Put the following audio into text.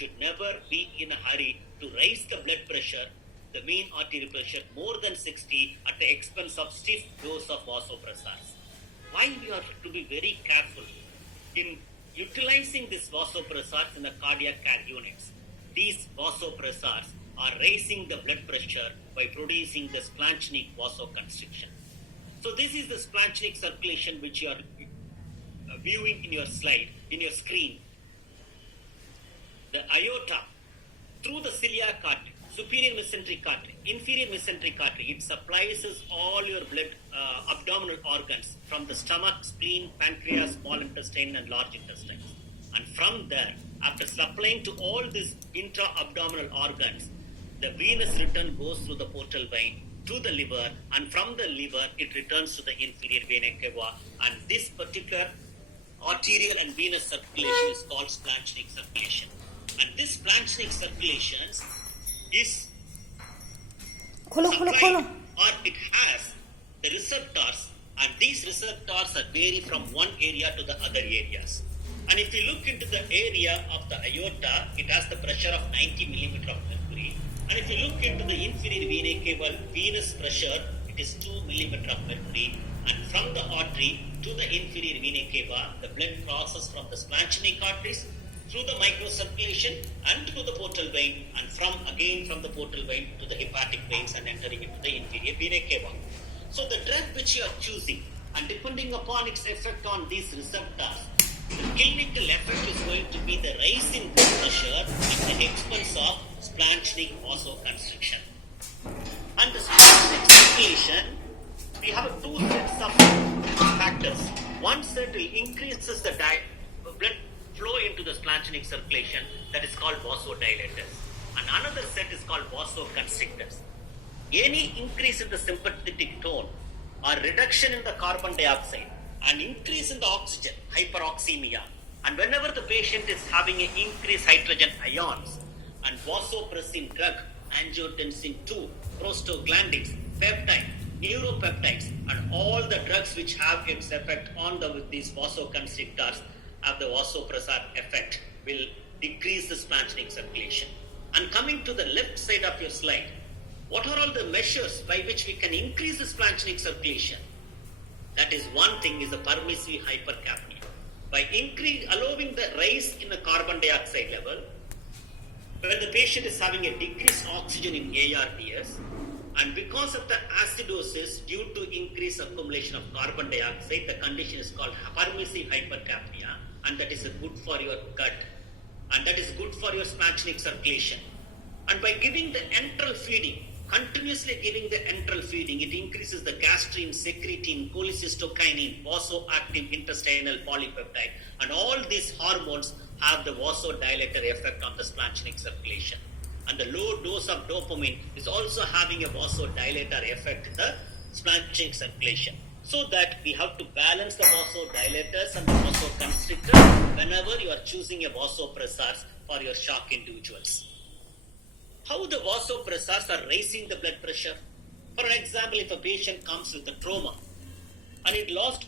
should never be in a hurry to raise the blood pressure, the mean arterial pressure more than 60 at the expense of stiff dose of vasopressors. Why we have to be very careful in utilizing these vasopressors in the cardiac care units? These vasopressors are raising the blood pressure by producing the splanchnic vasoconstriction. So this is the splanchnic circulation which you are viewing in your slide, in your screen. The aorta, through the celiac artery, superior mesenteric artery, inferior mesenteric artery, it supplies all your blood, abdominal organs from the stomach, spleen, pancreas, small intestine and large intestines. And from there, after supplying to all these intra-abdominal organs, the venous return goes through the portal vein to the liver, and from the liver it returns to the inferior vena cava, and this particular arterial and venous circulation is called splanchnic circulation. And this splanchnic circulation is supplied, or it has the receptors, and these receptors are vary from one area to the other areas. And if you look into the area of the aorta, it has the pressure of 90 millimeter of mercury. And if you look into the inferior vena cava venous pressure, it is 2 millimeter of mercury. And from the artery to the inferior vena cava, the blood crosses from the splanchnic arteries through the microcirculation and to the portal vein, and from the portal vein to the hepatic veins and entering into the inferior vena cava. So the drug which you are choosing, and depending upon its effect on these receptors, the clinical effect is going to be the rise in blood pressure at the expense of splanchnic vasoconstriction. And the splanchnic circulation, we have two sets of factors. One set will increases the blood flow into the splanchnic circulation, that is called vasodilators. And another set is called vasoconstrictors. Any increase in the sympathetic tone or reduction in the carbon dioxide and increase in the oxygen, hyperoxemia, and whenever the patient is having an increased hydrogen ions, and vasopressin drug, angiotensin 2, prostaglandins, peptide, neuropeptides, and all the drugs which have its effect on these vasoconstrictors have the vasopressor effect, will decrease the splanchnic circulation. And coming to the left side of your slide, what are all the measures by which we can increase the splanchnic circulation? That is, one thing is the permissive hypercapnia. By allowing the rise in the carbon dioxide level, when the patient is having a decreased oxygen in ARDS, and because of the acidosis due to increased accumulation of carbon dioxide, the condition is called permissive hypercapnia, and that is good for your gut, and that is good for your splanchnic circulation. And by giving the enteral feeding, continuously giving the enteral feeding, it increases the gastrin, secretin, cholecystokinin, vasoactive intestinal polypeptide, and all these hormones have the vasodilator effect on the splanchnic circulation. And the low dose of dopamine is also having a vasodilator effect in the splanchnic circulation. So that we have to balance the vasodilators and the vasoconstrictors whenever you are choosing a vasopressors for your shock individuals. How the vasopressors are raising the blood pressure? For an example, if a patient comes with a trauma and it lost